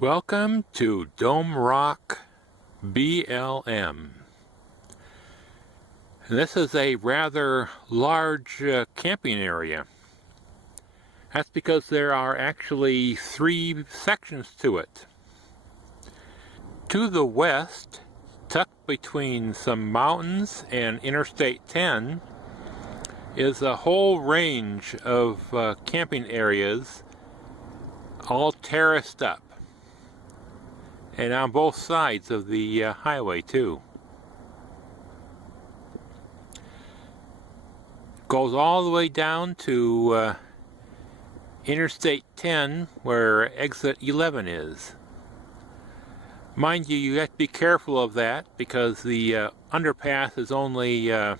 Welcome to Dome Rock BLM. This is a rather large camping area. That's because there are actually 3 sections to it. To the west, tucked between some mountains and Interstate 10, is a whole range of camping areas, all terraced up. And on both sides of the highway too. Goes all the way down to Interstate 10 where exit 11 is. Mind you, you have to be careful of that because the underpass is only a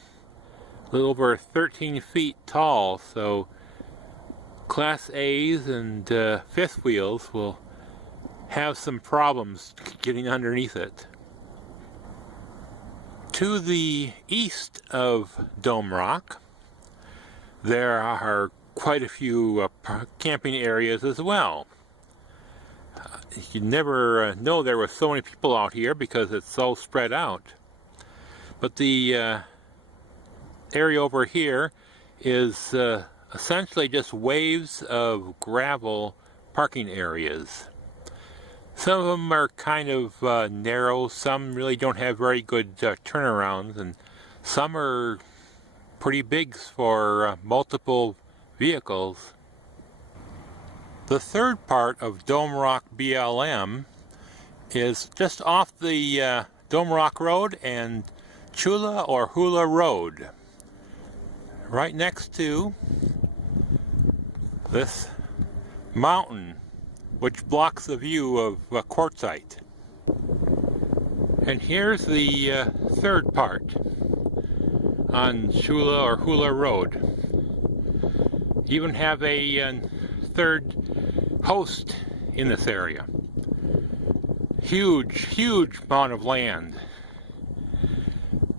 little over 13 feet tall, so Class A's and fifth wheels will have some problems getting underneath it. To the east of Dome Rock, there are quite a few camping areas as well. You'd never know there were so many people out here because it's so spread out. But the area over here is essentially just waves of gravel parking areas. Some of them are kind of narrow, some really don't have very good turnarounds, and some are pretty big for multiple vehicles. The third part of Dome Rock BLM is just off the Dome Rock Road and Chula or Hula Road, right next to this mountain which blocks the view of Quartzsite. And here's the third part on Chula or Hula Road. You even have a third host in this area. Huge amount of land.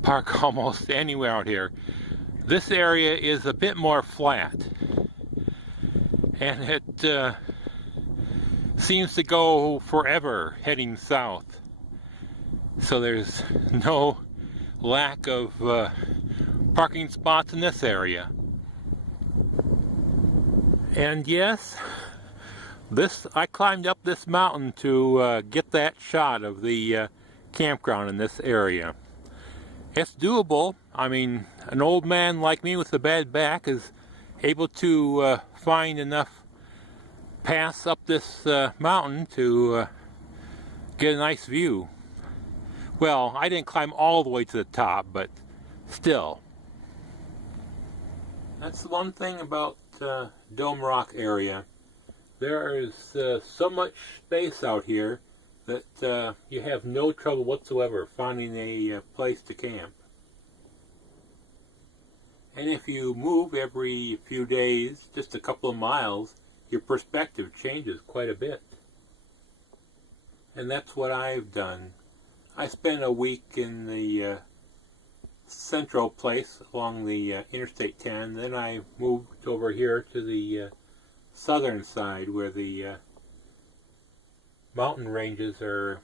Park almost anywhere out here. This area is a bit more flat, and it seems to go forever heading south. So there's no lack of parking spots in this area. And yes, I climbed up this mountain to get that shot of the campground in this area. It's doable. I mean, an old man like me with a bad back is able to find enough pass up this mountain to get a nice view. Well, I didn't climb all the way to the top, but still. That's the one thing about Dome Rock area. There is so much space out here that you have no trouble whatsoever finding a place to camp. And if you move every few days, just a couple of miles, your perspective changes quite a bit. And that's what I've done. I spent a week in the central place along the Interstate 10, then I moved over here to the southern side where the mountain ranges are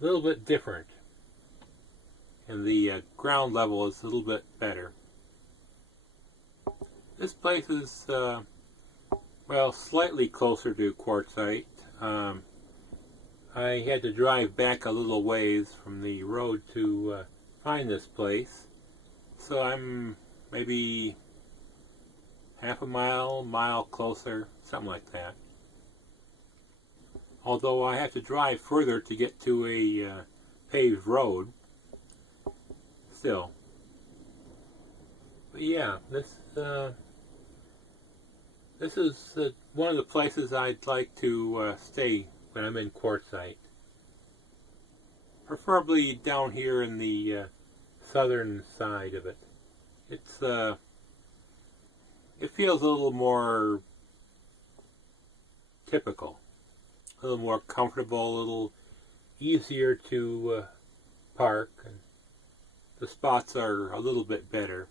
a little bit different and the ground level is a little bit better. This place is well, slightly closer to Quartzsite. I had to drive back a little ways from the road to find this place. So I'm maybe half a mile closer, something like that. Although I have to drive further to get to a paved road. Still. But yeah, this is one of the places I'd like to stay when I'm in Quartzsite. Preferably down here in the southern side of it. It's it feels a little more typical, a little more comfortable, a little easier to park, and the spots are a little bit better.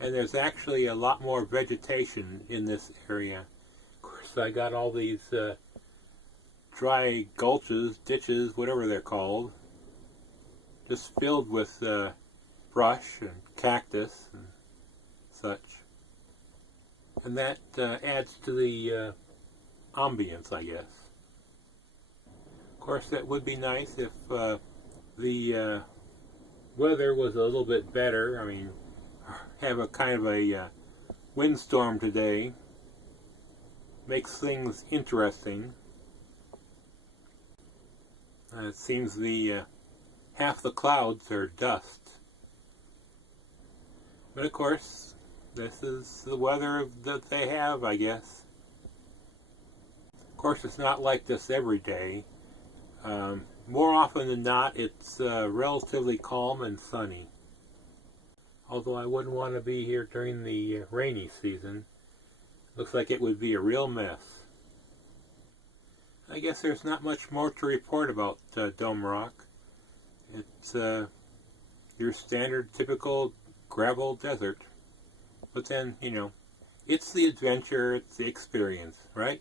And there's actually a lot more vegetation in this area. Of course, I got all these dry gulches, ditches, whatever they're called, just filled with brush and cactus and such. And that adds to the ambience, I guess. Of course, that would be nice if the weather was a little bit better. I mean, have a kind of a windstorm today. Makes things interesting. It seems the half the clouds are dust. But of course, this is the weather that they have, I guess. Of course, it's not like this every day. More often than not, it's relatively calm and sunny. Although I wouldn't want to be here during the rainy season. Looks like it would be a real mess. I guess there's not much more to report about Dome Rock. It's your standard, typical gravel desert. But then, you know, it's the adventure, it's the experience, right?